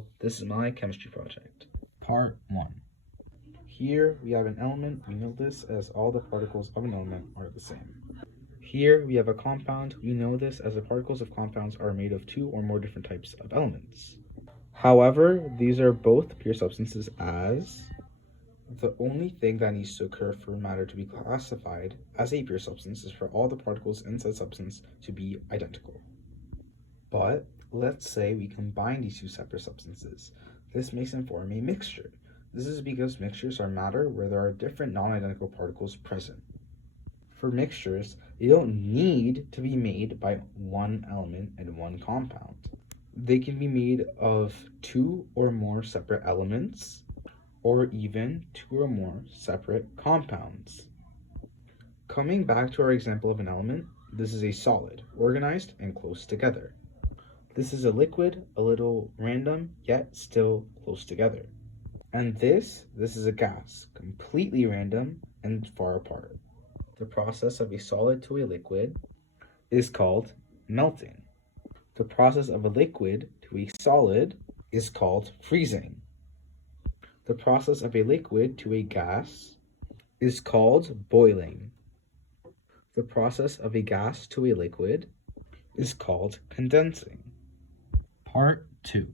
Hello, this is my chemistry project. Part 1. Here we have an element. We know this as all the particles of an element are the same. Here we have a compound. We know this as the particles of compounds are made of 2 or more different types of elements. However, these are both pure substances, as the only thing that needs to occur for matter to be classified as a pure substance is for all the particles in said substance to be identical. But let's say we combine these two separate substances. This makes them form a mixture. This is because mixtures are matter where there are different non-identical particles present. For mixtures, they don't need to be made by one element and one compound. They can be made of 2 or more separate elements, or even 2 or more separate compounds. Coming back to our example of an element, this is a solid, organized and close together. This is a liquid, a little random, yet still close together. And this is a gas, completely random and far apart. The process of a solid to a liquid is called melting. The process of a liquid to a solid is called freezing. The process of a liquid to a gas is called boiling. The process of a gas to a liquid is called condensing. Part 2.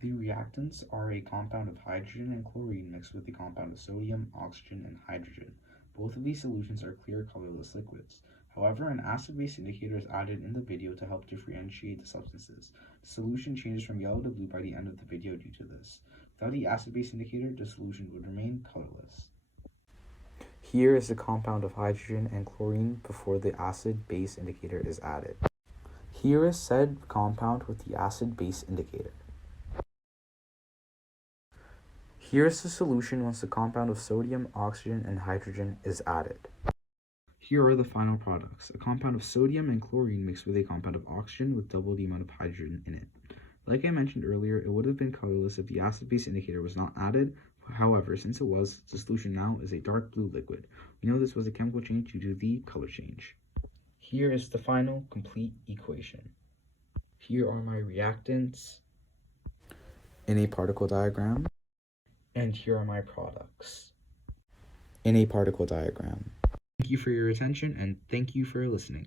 The reactants are a compound of hydrogen and chlorine mixed with a compound of sodium, oxygen, and hydrogen. Both of these solutions are clear, colorless liquids. However, an acid-base indicator is added in the video to help differentiate the substances. The solution changes from yellow to blue by the end of the video due to this. Without the acid-base indicator, the solution would remain colorless. Here is the compound of hydrogen and chlorine before the acid-base indicator is added. Here is said compound with the acid-base indicator. Here is the solution once the compound of sodium, oxygen, and hydrogen is added. Here are the final products. A compound of sodium and chlorine mixed with a compound of oxygen with double the amount of hydrogen in it. Like I mentioned earlier, it would have been colorless if the acid-base indicator was not added. However, since it was, the solution now is a dark blue liquid. We know this was a chemical change due to the color change. Here is the final complete equation. Here are my reactants in a particle diagram, and here are my products in a particle diagram. Thank you for your attention, and thank you for listening.